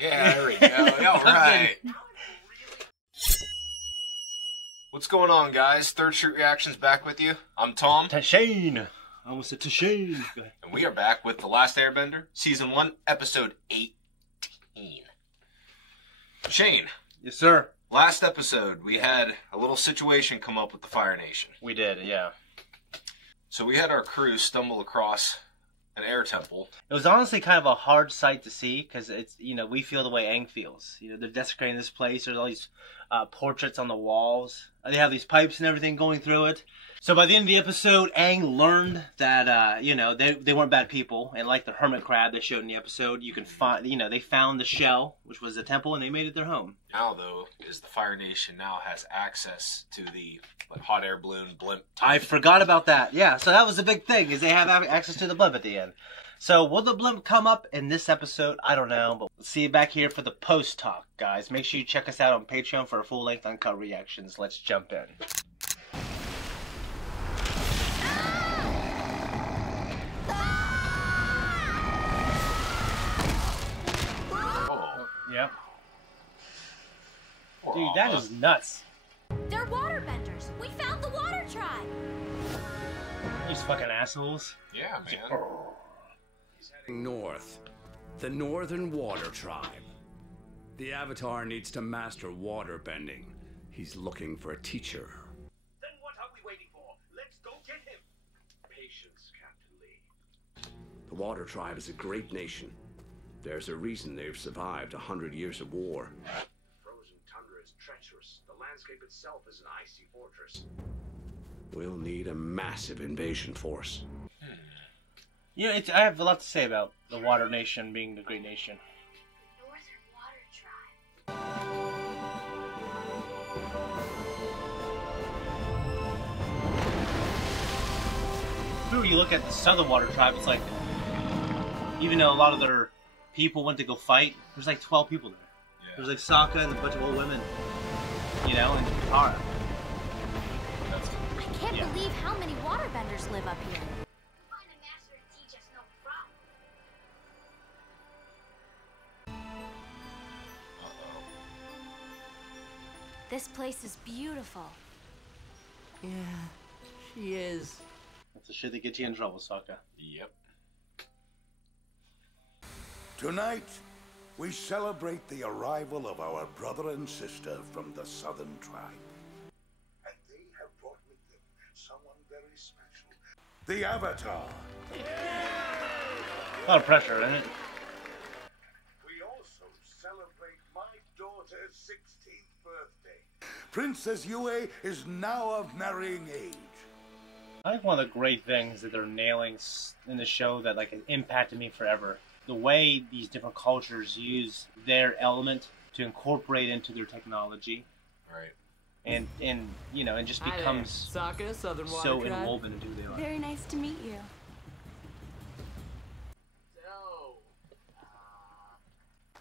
Yeah, there we go. All right. What's going on, guys? Third Street Reactions back with you. I'm Tom. Shane. I almost said Shane. And we are back with The Last Airbender, Season 1, Episode 18. Shane. Yes, sir. Last episode, we had a little situation come up with the Fire Nation. We did, yeah. So we had our crew stumble across an air temple. It was honestly kind of a hard sight to see because it's, we feel the way Aang feels. They're desecrating this place. There's all these portraits on the walls. They have these pipes and everything going through it. So by the end of the episode, Aang learned that, they weren't bad people. And like the hermit crab they showed in the episode, you can find, they found the shell, which was the temple, and they made it their home. Now, though, is the Fire Nation now has access to the hot air balloon blimp. I forgot about that. Yeah, so that was the big thing, is they have access to the blimp at the end. So will the blimp come up in this episode? I don't know, but we'll see you back here for the post talk, guys. Make sure you check us out on Patreon for full-length uncut reactions. Let's jump in. Yep. Dude, that is nuts. They're waterbenders. We found the water tribe. These fucking assholes. Yeah, man. He's heading north. The Northern Water Tribe. The Avatar needs to master waterbending. He's looking for a teacher. Then what are we waiting for? Let's go get him. Patience, Captain Lee. The Water Tribe is a great nation. There's a reason they've survived 100 years of war. Frozen tundra is treacherous. The landscape itself is an icy fortress. We'll need a massive invasion force. I have a lot to say about the Water Nation being the great nation. Northern Water Tribe. Ooh, you look at the Southern Water Tribe, it's like, even though a lot of their people went to go fight, there's like 12 people there. Yeah. There's like Sokka and a bunch of old women, and Katara. I can't believe how many waterbenders live up here. Find a master to teach us, no problem. This place is beautiful. Yeah, she is. That's the shit that gets you in trouble, Sokka. Yep. Tonight, we celebrate the arrival of our brother and sister from the Southern Tribe. And they have brought with them someone very special. The Avatar. A lot of pressure, isn't it? We also celebrate my daughter's 16th birthday. Princess Yue is now of marrying age. I think one of the great things that they're nailing in the show that impacted me forever. The way these different cultures use their element to incorporate into their technology, Right. and just becomes Sokka, Southern Water so Tribe. inwoven into who they are. Very nice to meet you.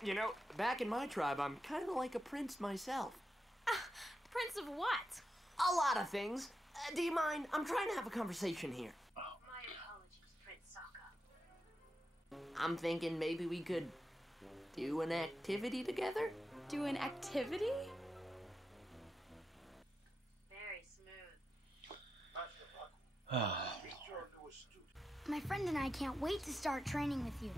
So, back in my tribe, I'm kind of like a prince myself. Prince of what? A lot of things. Do you mind? I'm trying to have a conversation here. My apologies, Prince Sokka. I'm thinking maybe we could do an activity together? Do an activity? Very smooth. My friend and I can't wait to start training with you.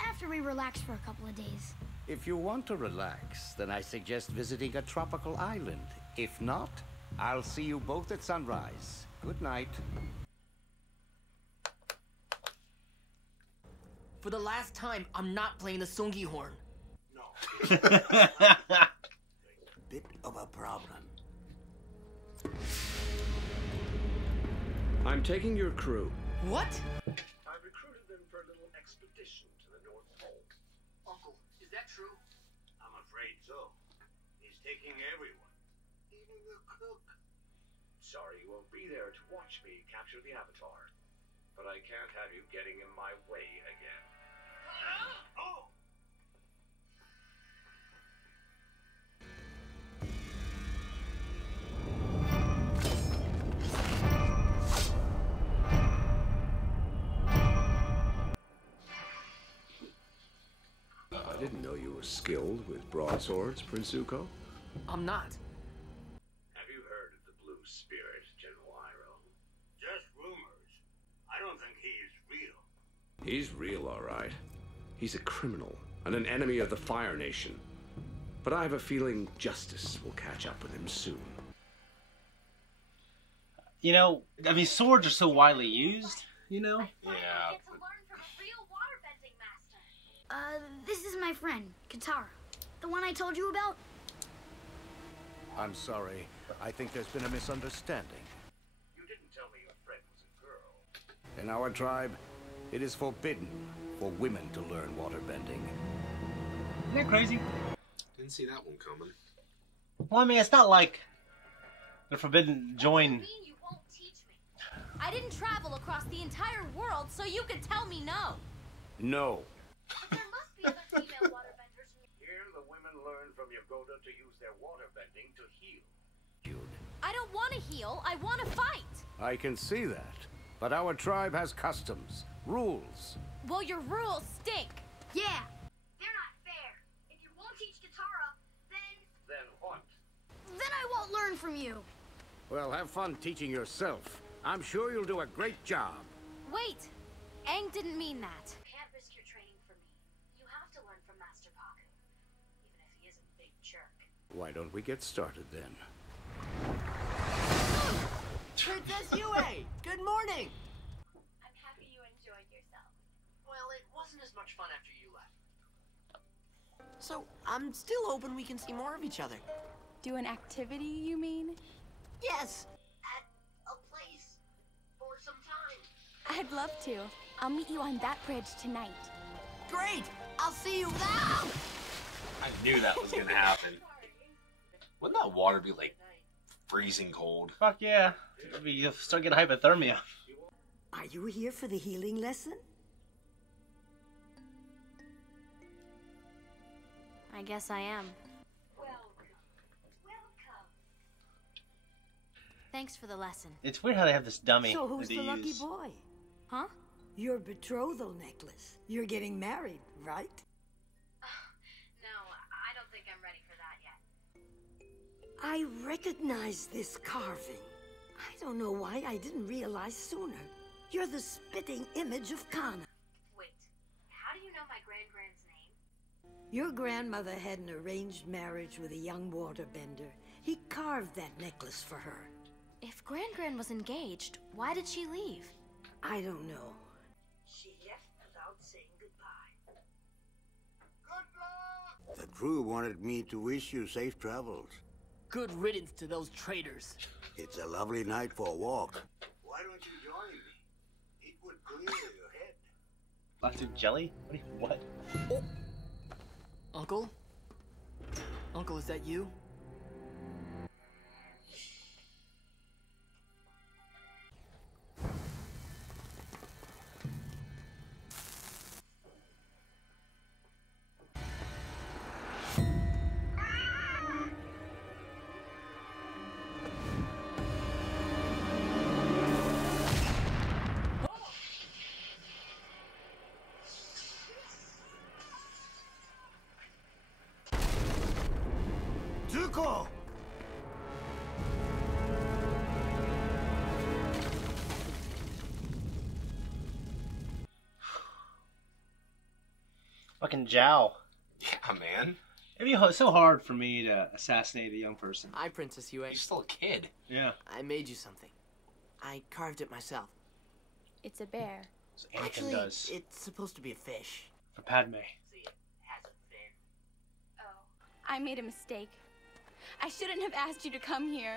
After we relax for a couple of days. If you want to relax, then I suggest visiting a tropical island. If not, I'll see you both at sunrise. Good night. For the last time, I'm not playing the Sungi horn. No. Bit of a problem. I'm taking your crew. What? I recruited them for a little expedition to the North Pole. Uncle, is that true? I'm afraid so. He's taking everyone. Even the cook. Sorry you won't be there to watch me capture the Avatar. But I can't have you getting in my way again. Oh! I didn't know you were skilled with broadswords, Prince Zuko. I'm not. Have you heard of the Blue Spirit, General Iroh? Just rumors. I don't think he's real. He's real, all right. He's a criminal and an enemy of the Fire Nation. But I have a feeling justice will catch up with him soon. You know, I mean, swords are so widely used, you know? Yeah. This is my friend, Katara. The one I told you about? I'm sorry. I think there's been a misunderstanding. You didn't tell me your friend was a girl. In our tribe, it is forbidden for women to learn waterbending. Isn't that crazy? Didn't see that one coming. Well, I mean, it's not like they're forbidden to join. You won't teach me. I didn't travel across the entire world so you could tell me no. No. There must be other female waterbenders. Here, the women learn from Yagoda to use their waterbending to heal. I don't want to heal. I want to fight. I can see that. But our tribe has customs, rules. Well, your rules stink. Yeah. They're not fair. If you won't teach Katara, then... Then what? Then I won't learn from you. Well, have fun teaching yourself. I'm sure you'll do a great job. Wait. Aang didn't mean that. You can't risk your training for me. You have to learn from Master Paku. Even if he is a big jerk. Why don't we get started then? Princess Yue, good morning. I'm happy you enjoyed yourself. Well, it wasn't as much fun after you left. So, I'm still hoping we can see more of each other. Do an activity, you mean? Yes. At a place. For some time. I'd love to. I'll meet you on that bridge tonight. Great. I'll see you now. I knew that was gonna happen. Wouldn't that water be like freezing cold? Fuck yeah. You'll start getting hypothermia. Are you here for the healing lesson? I guess I am. Welcome. Thanks for the lesson. It's weird how they have this dummy. So who's that the they lucky use. boy? Huh? Your betrothal necklace. You're getting married, right? No, I don't think I'm ready for that yet. I recognize this carving. I don't know why I didn't realize sooner. You're the spitting image of Kana. Wait, how do you know my grand-grand's name? Your grandmother had an arranged marriage with a young waterbender. He carved that necklace for her. If Grand-Grand was engaged, why did she leave? I don't know. She left without saying goodbye. The crew wanted me to wish you safe travels. Good riddance to those traitors. It's a lovely night for a walk. Why don't you join me? It would clear your head. Plastic jelly? What? Oh. Uncle? Uncle, is that you? Zuko! Fucking Zhao. Yeah, man. It'd be so hard for me to assassinate a young person. Hi, Princess Yue. You're still a kid. Yeah. I made you something. I carved it myself. It's a bear. So Anakin Actually, does. it's supposed to be a fish. For Padme. See, it has a fin. Oh. I made a mistake. I shouldn't have asked you to come here.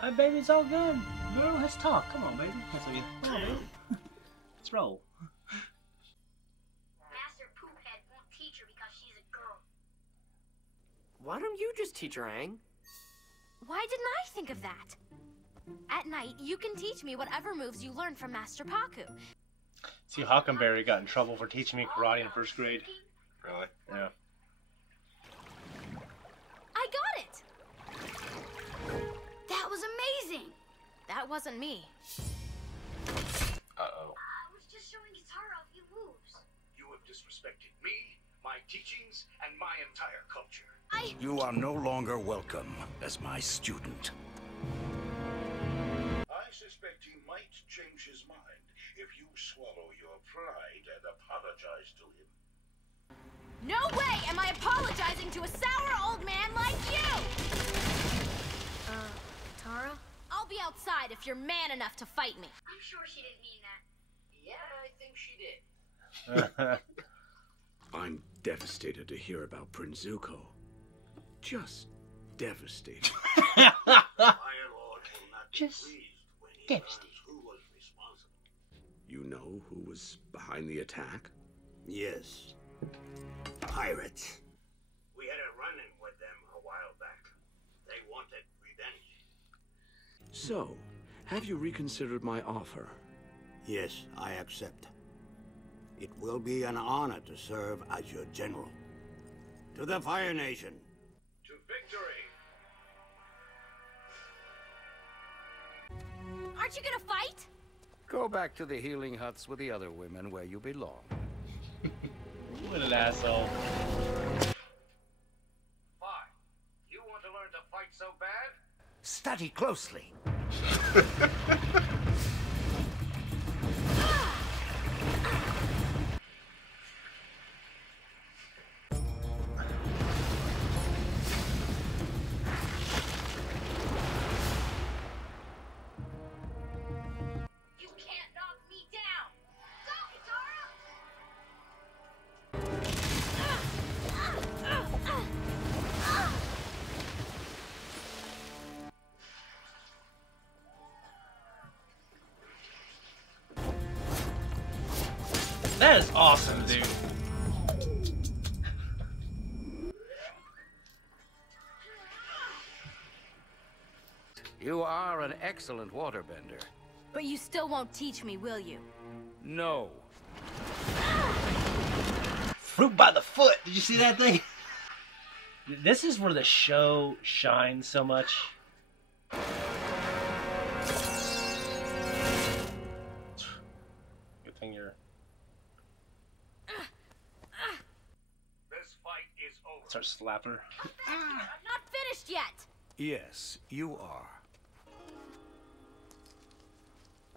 Hey, baby, it's all good. Girl, let's talk. Come on, baby. Come on, baby. Let's roll. Master Poophead won't teach her because she's a girl. Why don't you just teach her, Aang? Why didn't I think of that? At night, you can teach me whatever moves you learn from Master Paku. See, Huckleberry got in trouble for teaching me karate in first grade. Really? Yeah. I got it! That was amazing! That wasn't me. Uh-oh. I was just showing Katara a few moves. You have disrespected me, my teachings, and my entire culture. You are no longer welcome as my student. I suspect he might change his mind if you swallow your pride and apologize to him. No way am I apologizing to a sour old man like you! Tara? I'll be outside if you're man enough to fight me. I'm sure she didn't mean that. Yeah, I think she did. I'm devastated to hear about Prince Zuko. Just devastated. Fire Lord will not be Just pleased when he learns devastated. who was responsible. You know who was behind the attack? Yes. Pirates. We had a run-in with them a while back. They wanted revenge. So, have you reconsidered my offer? Yes, I accept. It will be an honor to serve as your general. To the Fire Nation. To victory! Aren't you gonna fight? Go back to the healing huts with the other women where you belong. What an asshole. Fine. You want to learn to fight so bad? Study closely. You can't knock me down! Go, Tara! That is awesome, dude. You are an excellent waterbender. But you still won't teach me, will you? No. Fruit by the foot. Did you see that thing? This is where the show shines so much. Good thing you're... This fight is over. Start slapping her. I'm not finished yet! Yes, you are.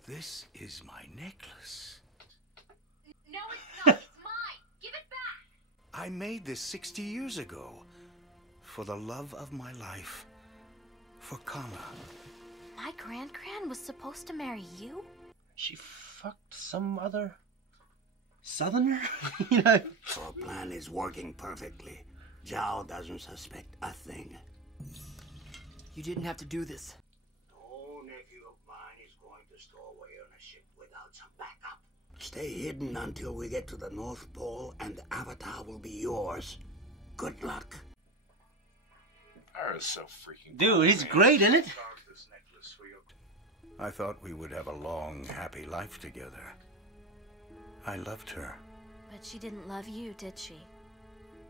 This is my necklace. No, it's not. It's mine. Give it back. I made this 60 years ago. For the love of my life. For Kama. My grand-gran was supposed to marry you? She fucked some other southerner? You know? Our plan is working perfectly. Zhao doesn't suspect a thing. You didn't have to do this. No nephew of mine is going to stow away on a ship without some backup. Stay hidden until we get to the North Pole and the Avatar will be yours. Good luck. Tara's so freaking Dude, cool, he's man. great, isn't it? This necklace for your... I thought we would have a long, happy life together. I loved her. But she didn't love you, did she?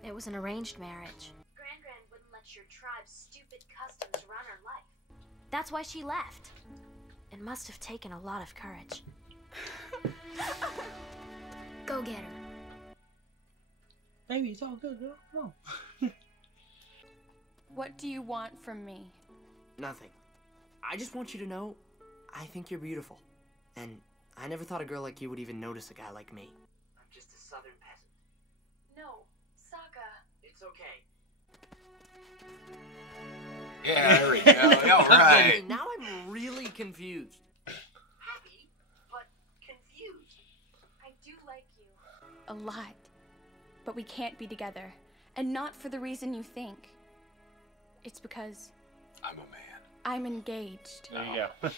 It was an arranged marriage. Gran-Gran wouldn't let your tribe's stupid customs run her life. That's why she left. It must have taken a lot of courage. Go get her. Baby, it's all good, girl. Come on. What do you want from me? Nothing. I just want you to know, I think you're beautiful. And I never thought a girl like you would even notice a guy like me. I'm just a southern peasant. No, Sokka. It's okay. Yeah, there we go. All right. Now I'm really confused. Happy, but confused. I do like you. A lot. But we can't be together. And not for the reason you think. It's because I'm a man. I'm engaged. There you go. I'm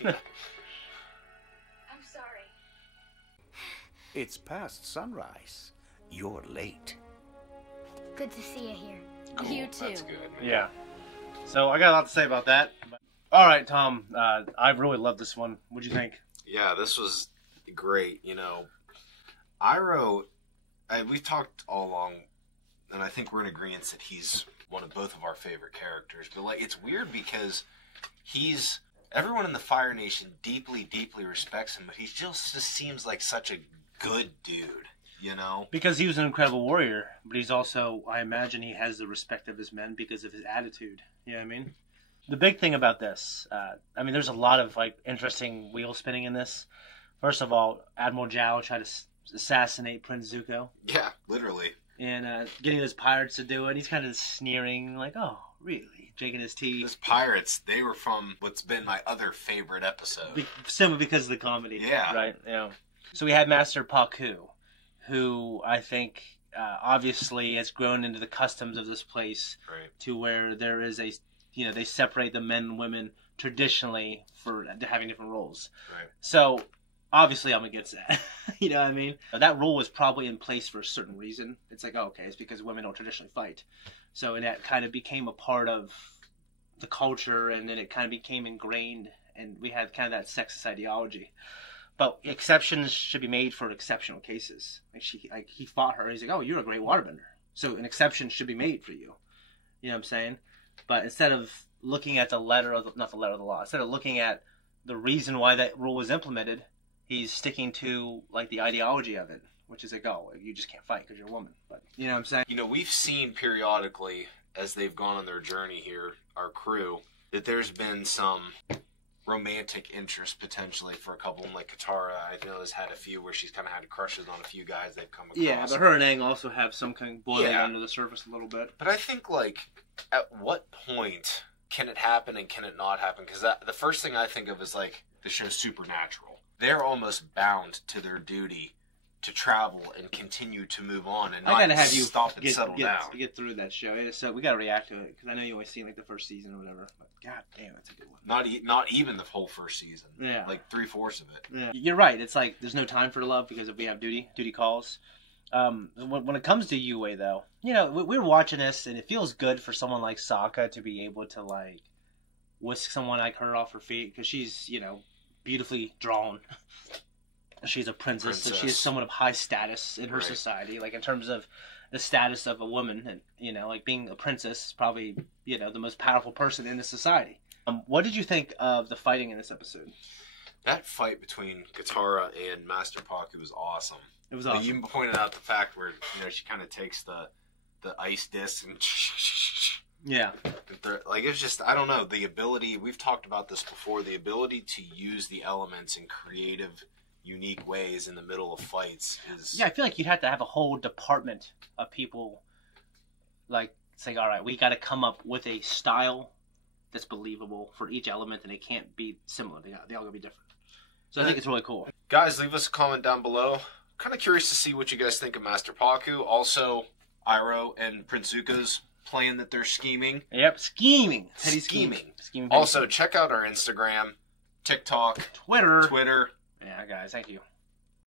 sorry. It's past sunrise. You're late. Good to see you here. Cool. You too. That's good. Yeah. So I got a lot to say about that. All right, Tom. I really loved this one. What'd you think? Yeah, this was great. You know, we've talked all along, and I think we're in agreement that he's one of both of our favorite characters. But like, it's weird because everyone in the Fire Nation deeply, deeply respects him, but he just seems like such a good dude. you know? Because he was an incredible warrior, but he's also, I imagine he has the respect of his men because of his attitude. You know what I mean? The big thing about this, I mean, there's a lot of, like, interesting wheel spinning in this. First of all, Admiral Zhao tried to assassinate Prince Zuko. Yeah, literally. And getting those pirates to do it, he's kind of sneering, like, oh, really? Shaking his teeth. Those pirates, they were from what's been my other favorite episode. Simply because of the comedy. Yeah. Right, yeah. So we had Master Paku, who I think obviously has grown into the customs of this place to where there is a, you know, they separate the men and women traditionally for having different roles. Right. So obviously I'm against that. You know what I mean? That rule was probably in place for a certain reason. It's like, oh, okay, it's because women don't traditionally fight. So and that kind of became a part of the culture, and then it kind of became ingrained, and we had kind of that sexist ideology. But exceptions should be made for exceptional cases. Like he fought her. He's like, oh, you're a great waterbender. So an exception should be made for you. You know what I'm saying? But instead of looking at the letter of not the letter of the law, instead of looking at the reason why that rule was implemented, he's sticking to like the ideology of it, which is like, oh, you just can't fight because you're a woman. But you know what I'm saying? You know, we've seen periodically as they've gone on their journey here, our crew, that there's been some romantic interest potentially for a couple. Like Katara, I know has had a few where she's kind of had crushes on a few guys they've come across. Yeah, but her and Aang also have some kind of boiling under the surface a little bit. But I think, like, at what point can it happen and can it not happen? Because the first thing I think of is, like, the show's Supernatural. They're almost bound to their duty to travel and continue to move on and not stop and settle down. Get through that show. Yeah, so we got to react to it because I know you only seen like the first season or whatever. But god damn, it's a good one. Not even the whole first season. Yeah, like 3/4 of it. Yeah, you're right. It's like there's no time for love because we have duty calls. When it comes to Yue though, you know, we were watching this and it feels good for someone like Sokka to be able to like whisk someone like her off her feet because she's, you know, beautifully drawn. She's a princess, so she is someone of high status in her society, like in terms of the status of a woman, and you know, like being a princess is probably, you know, the most powerful person in the society. What did you think of the fighting in this episode? That fight between Katara and Master Paku was awesome. It was awesome. You pointed out the fact where, you know, she kind of takes the ice disc and yeah, like it's just, I don't know, the ability. We've talked about this before. The ability to use the elements in creative, unique ways in the middle of fights is... Yeah, I feel like you'd have to have a whole department of people like saying, all right, we got to come up with a style that's believable for each element, and it can't be similar. They all got to be different. So I think it's really cool. Guys, leave us a comment down below. Kind of curious to see what you guys think of Master Paku. Also, Iroh and Prince Zuko's plan that they're scheming. Yep, scheming. Scheming. Also, check out our Instagram, TikTok, Twitter. Twitter. Yeah, guys, thank you.